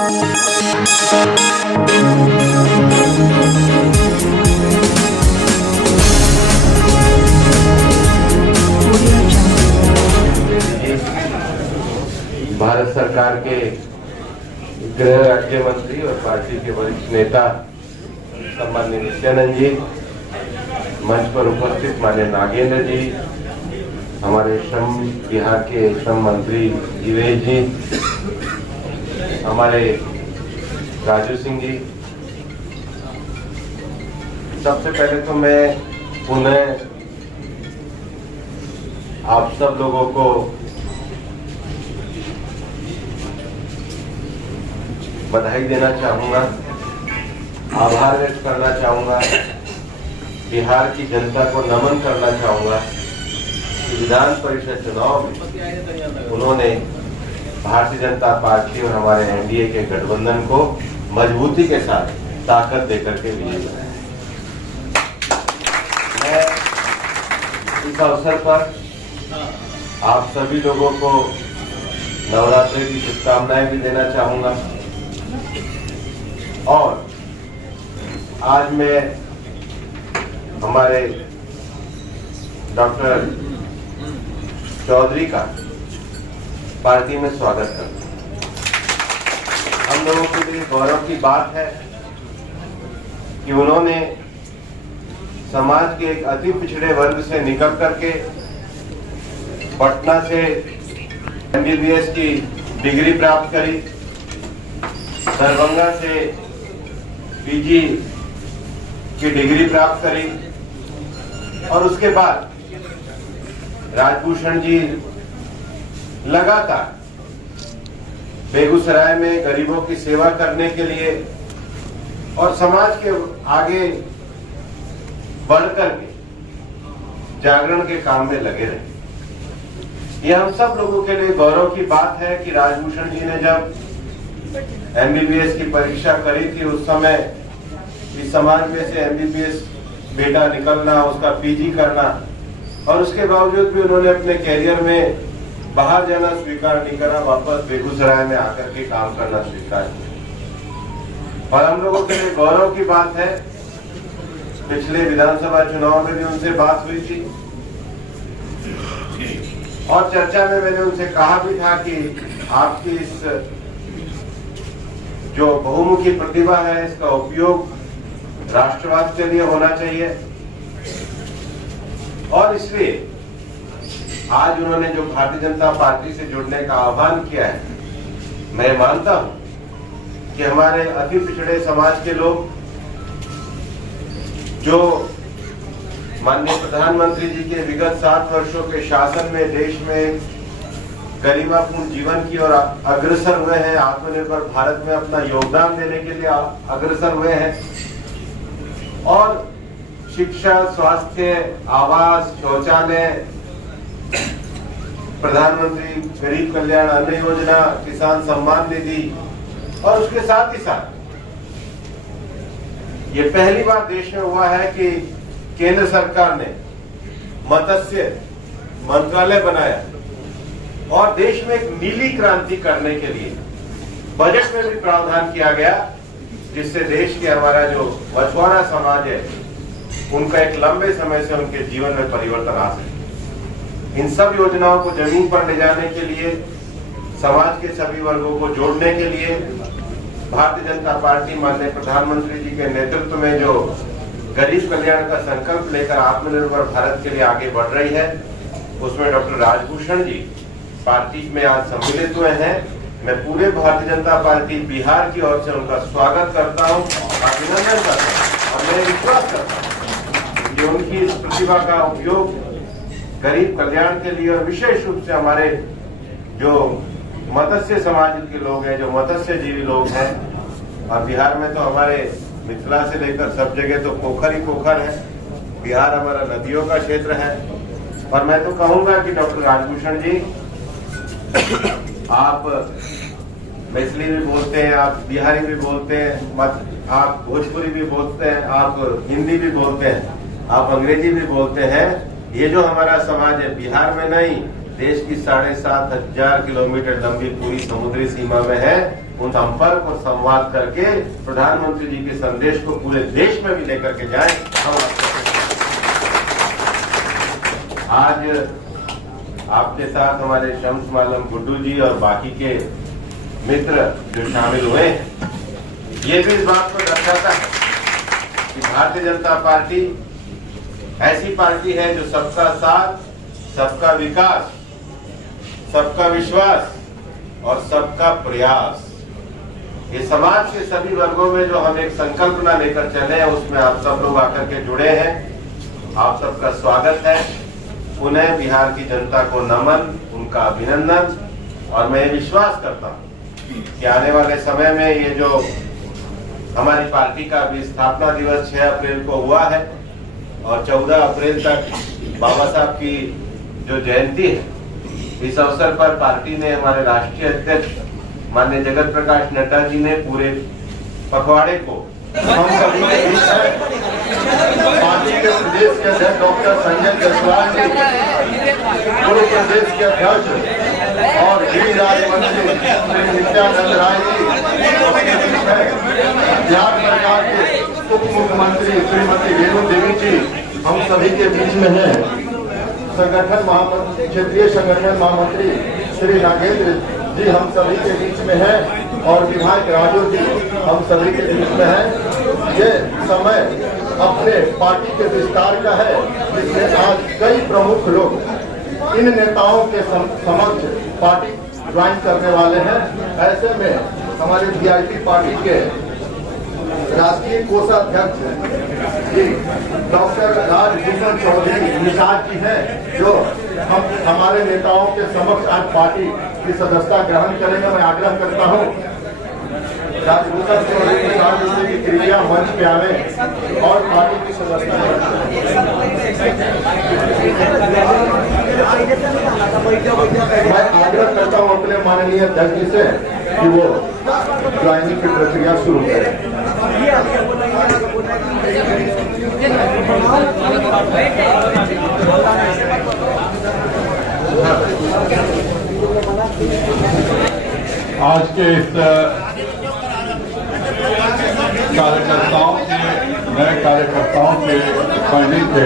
भारत सरकार के गृह राज्य मंत्री और पार्टी के वरिष्ठ नेता सम्माननीय नित्यानंद जी, मंच पर उपस्थित माननीय नागेंद्र जी, हमारे बिहार के श्रम मंत्री जीवेश जी, हमारे राजू सिंह जी, सबसे पहले तो मैं पुनः आप सब लोगों को बधाई देना चाहूंगा, आभार व्यक्त करना चाहूंगा, बिहार की जनता को नमन करना चाहूंगा कि विधान परिषद चुनाव में उन्होंने भारतीय जनता पार्टी और हमारे एनडीए के गठबंधन को मजबूती के साथ ताकत देकर के विजयी बनाया। मैं इस अवसर पर आप सभी लोगों को नवरात्रि की शुभकामनाएं भी देना चाहूंगा और आज मैं हमारे डॉक्टर चौधरी का पार्टी में स्वागत करता हूं। हम लोगों के लिए गौरव की बात है कि उन्होंने समाज के एक अति पिछड़े वर्ग से निकल करके पटना से एमबीबीएस की डिग्री प्राप्त करी, दरभंगा से पीजी की डिग्री प्राप्त करी और उसके बाद राजभूषण जी लगातार बेगूसराय में गरीबों की सेवा करने के लिए और समाज के आगे बढ़कर के जागरण के काम में लगे रहे। यह हम सब लोगों के लिए गौरव की बात है कि राजभूषण जी ने जब एमबीबीएस की परीक्षा करी थी उस समय इस समाज में से एमबीबीएस बेटा निकलना, उसका पीजी करना और उसके बावजूद भी उन्होंने अपने कैरियर में बाहर जाना स्वीकार नहीं करा, वापस बेगूसराय में आकर के काम करना स्वीकार किया। और हम लोगों के लिए गौरव की बात है, पिछले विधानसभा चुनाव में भी उनसे बात हुई थी और चर्चा में मैंने उनसे कहा भी था कि आपकी इस जो बहुमुखी प्रतिभा है इसका उपयोग राष्ट्रवाद के लिए होना चाहिए और इसलिए आज उन्होंने जो भारतीय जनता पार्टी से जुड़ने का आह्वान किया है, मैं मानता हूं कि हमारे अति पिछड़े समाज के लोग जो माननीय प्रधानमंत्री जी के विगत 7 वर्षों के शासन में देश में गरिमापूर्ण जीवन की ओर अग्रसर हुए हैं, आत्मनिर्भर भारत में अपना योगदान देने के लिए अग्रसर हुए हैं और शिक्षा, स्वास्थ्य, आवास, शौचालय, प्रधानमंत्री गरीब कल्याण अन्न योजना, किसान सम्मान निधि और उसके साथ ही साथ ये पहली बार देश में हुआ है कि केंद्र सरकार ने मत्स्य मंत्रालय बनाया और देश में एक नीली क्रांति करने के लिए बजट में भी प्रावधान किया गया, जिससे देश के हमारा जो मछुआरा समाज है उनका एक लंबे समय से उनके जीवन में परिवर्तन आ सके। इन सब योजनाओं को जमीन पर ले जाने के लिए, समाज के सभी वर्गों को जोड़ने के लिए भारतीय जनता पार्टी माननीय प्रधानमंत्री जी के नेतृत्व में जो गरीब कल्याण का संकल्प लेकर आत्मनिर्भर भारत के लिए आगे बढ़ रही है, उसमें डॉक्टर राजभूषण जी पार्टी में आज सम्मिलित हुए हैं। मैं पूरे भारतीय जनता पार्टी बिहार की ओर से उनका स्वागत करता हूं, अभिनंदन करता हूं और मैं विश्वास करता हूं कि उनकी इस प्रतिभा का उपयोग गरीब कल्याण के लिए और विशेष रूप से हमारे जो मत्स्य समाज के लोग हैं, जो मत्स्यजीवी लोग हैं, और बिहार में तो हमारे मिथिला से लेकर सब जगह तो पोखर ही पोखर है, बिहार हमारा नदियों का क्षेत्र है। और मैं तो कहूंगा कि डॉक्टर राजभूषण जी, आप मैथिली भी बोलते हैं, आप बिहारी भी बोलते हैं, आप भोजपुरी भी बोलते हैं, आप हिंदी भी बोलते हैं, आप अंग्रेजी भी बोलते हैं। ये जो हमारा समाज है बिहार में नहीं, देश की 7,500 किलोमीटर लंबी पूरी समुद्री सीमा में है, उन संपर्क और संवाद करके प्रधानमंत्री जी के संदेश को पूरे देश में भी लेकर के जाएं। हम आज आपके साथ हमारे शम्स आलम गुड्डू जी और बाकी के मित्र जो शामिल हुए हैं, ये भी इस बात को दर्शाता है कि भारतीय जनता पार्टी ऐसी पार्टी है जो सबका साथ, सबका विकास, सबका विश्वास और सबका प्रयास, ये समाज के सभी वर्गों में जो हम एक संकल्पना लेकर चले हैं, उसमें आप सब लोग आकर के जुड़े हैं। आप सबका स्वागत है। पुनः बिहार की जनता को नमन, उनका अभिनंदन। और मैं विश्वास करता हूं कि आने वाले समय में ये जो हमारी पार्टी का भी स्थापना दिवस 6 अप्रैल को हुआ है और 14 अप्रैल तक बाबा साहब की जो जयंती है, इस अवसर पर पार्टी ने हमारे राष्ट्रीय अध्यक्ष माननीय जगत प्रकाश नड्डा जी ने पूरे पखवाड़े को हम सभी के बीच है। पार्टी के प्रदेश के अध्यक्ष डॉक्टर संजय जायसवाल जी, पूर्व प्रदेश के अध्यक्ष और गृह राज्य मंत्री श्री नित्यानंद राय जी, बिहार सरकार के उप मुख्यमंत्री श्रीमती रेणु देवी जी हम सभी के बीच में है। संगठन महामंत्री, क्षेत्रीय संगठन महामंत्री श्री नागेंद्र जी हम सभी के बीच में है और विधायक राजू जी हम सभी के बीच में है। ये समय अपने पार्टी के विस्तार का है, जिसमें आज कई प्रमुख लोग इन नेताओं के समक्ष पार्टी ज्वाइन करने वाले हैं। ऐसे में हमारे वीआईपी पार्टी के राष्ट्रीय कोषाध्यक्ष जी डॉक्टर राजभूषण चौधरी निषाद जी हैं, जो हम हमारे नेताओं के समक्ष आज पार्टी की सदस्यता ग्रहण करेंगे। मैं आग्रह करता हूं राजभूषण चौधरी निषाद जी की कृपया मंच पे आवे और पार्टी की सदस्यता मैं आग्रह करता हूं अपने माननीय अध्यक्ष जी से कि वो ज्वाइनिंग की प्रक्रिया शुरू करें। आज के इस कार्यकर्ताओं के नए कार्यकर्ताओं के बनने के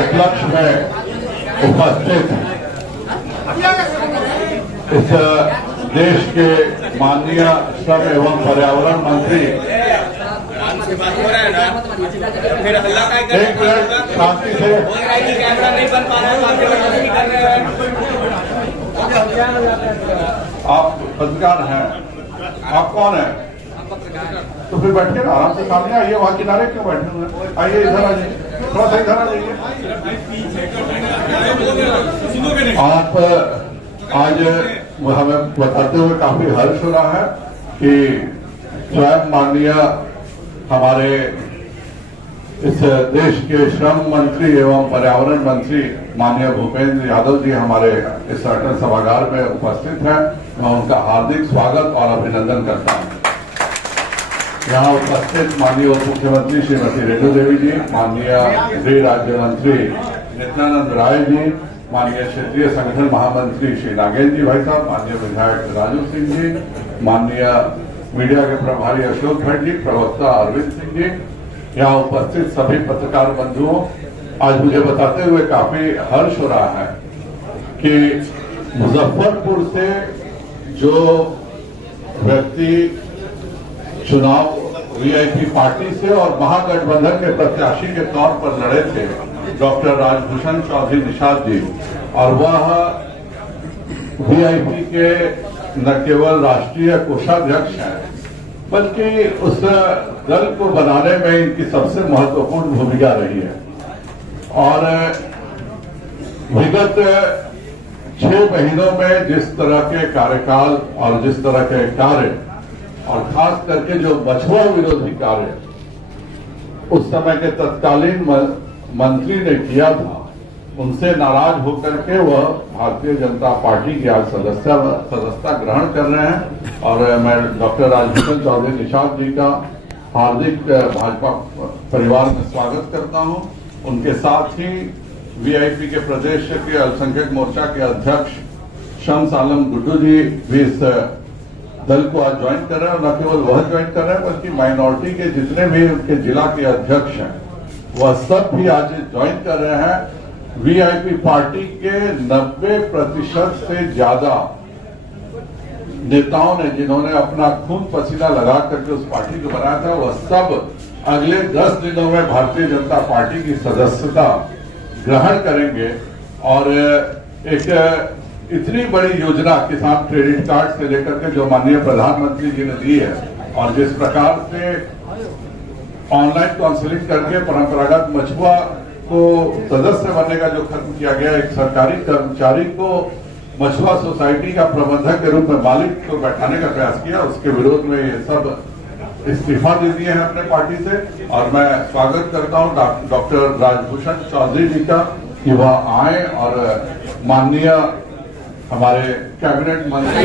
उपलक्ष्य में उपस्थित इस देश के माननीय श्रम एवं पर्यावरण मंत्री, एक मिनट शांति से, कैमरा नहीं बन पा रहा है, आप पत्रकार हैं, आप कौन हैं? तो फिर बैठिए ना, आराम से सामने आइए। वहां किनारे क्यों बैठे हुए हैं? आइए इधर आ जाइए, थोड़ा सा इधर आ जाइए। आप आज हमें बताते हुए काफी हर्ष हो रहा है कि स्वयं माननीय हमारे इस देश के श्रम मंत्री एवं पर्यावरण मंत्री माननीय भूपेंद्र यादव जी हमारे इस अटल सभागार में उपस्थित हैं। मैं उनका हार्दिक स्वागत और अभिनंदन करता हूं। यहाँ उपस्थित माननीय उप मुख्यमंत्री श्रीमती रेणु देवी जी, माननीय गृह राज्य मंत्री नित्यानंद राय जी, माननीय क्षेत्रीय संगठन महामंत्री श्री नागेंद्र जी भाई साहब, माननीय विधायक राजू सिंह जी, माननीय मीडिया के प्रभारी अशोक भट्ट जी, प्रवक्ता अरविंद सिंह जी, यहाँ उपस्थित सभी पत्रकार बंधुओं, आज मुझे बताते हुए काफी हर्ष हो रहा है कि मुजफ्फरपुर से जो व्यक्ति चुनाव वीआईपी पार्टी से और महागठबंधन के प्रत्याशी के तौर पर लड़े थे, डॉक्टर राजभूषण चौधरी निषाद जी, और वह वीआईपी के न केवल राष्ट्रीय कोषाध्यक्ष हैं, बल्कि उस दल को बनाने में इनकी सबसे महत्वपूर्ण भूमिका रही है। और विगत 6 महीनों में जिस तरह के कार्यकाल और जिस तरह के कार्य और खास करके जो बछुआ विरोधी कार्य उस समय के तत्कालीन मंत्री ने किया था, उनसे नाराज होकर के वह भारतीय जनता पार्टी की आज सदस्यता ग्रहण कर रहे हैं। और मैं डॉक्टर राजभूषण चौधरी निषाद जी का हार्दिक भाजपा परिवार में स्वागत करता हूं। उनके साथ ही वीआईपी के प्रदेश के अल्पसंख्यक मोर्चा के अध्यक्ष शम्स आलम गुड्डू जी भी इस दल को आज ज्वाइन कर रहे हैं, और न केवल वह ज्वाइन कर रहे हैं बल्कि माइनॉरिटी के जितने भी उनके जिला के अध्यक्ष हैं वह सब भी आज ज्वाइन कर रहे हैं। वीआईपी पार्टी के 90% से ज्यादा नेताओं ने, जिन्होंने अपना खून पसीना लगा करके उस पार्टी को बनाया था, वह सब अगले 10 दिनों में भारतीय जनता पार्टी की सदस्यता ग्रहण करेंगे। और एक इतनी बड़ी योजना किसान क्रेडिट कार्ड से लेकर के जो माननीय प्रधानमंत्री जी ने दी है, और जिस प्रकार से ऑनलाइन काउंसलिंग करके परंपरागत मछुआ को सदस्य बनने का जो खत्म किया गया, एक सरकारी कर्मचारी को मछुआ सोसाइटी का प्रबंधक के रूप में मालिक को बैठाने का प्रयास किया, उसके विरोध में ये सब इस्तीफा दे दिए हैं अपने पार्टी से। और मैं स्वागत करता हूं डॉक्टर राजभूषण चौधरी जी का कि वह आए और माननीय हमारे कैबिनेट मंत्री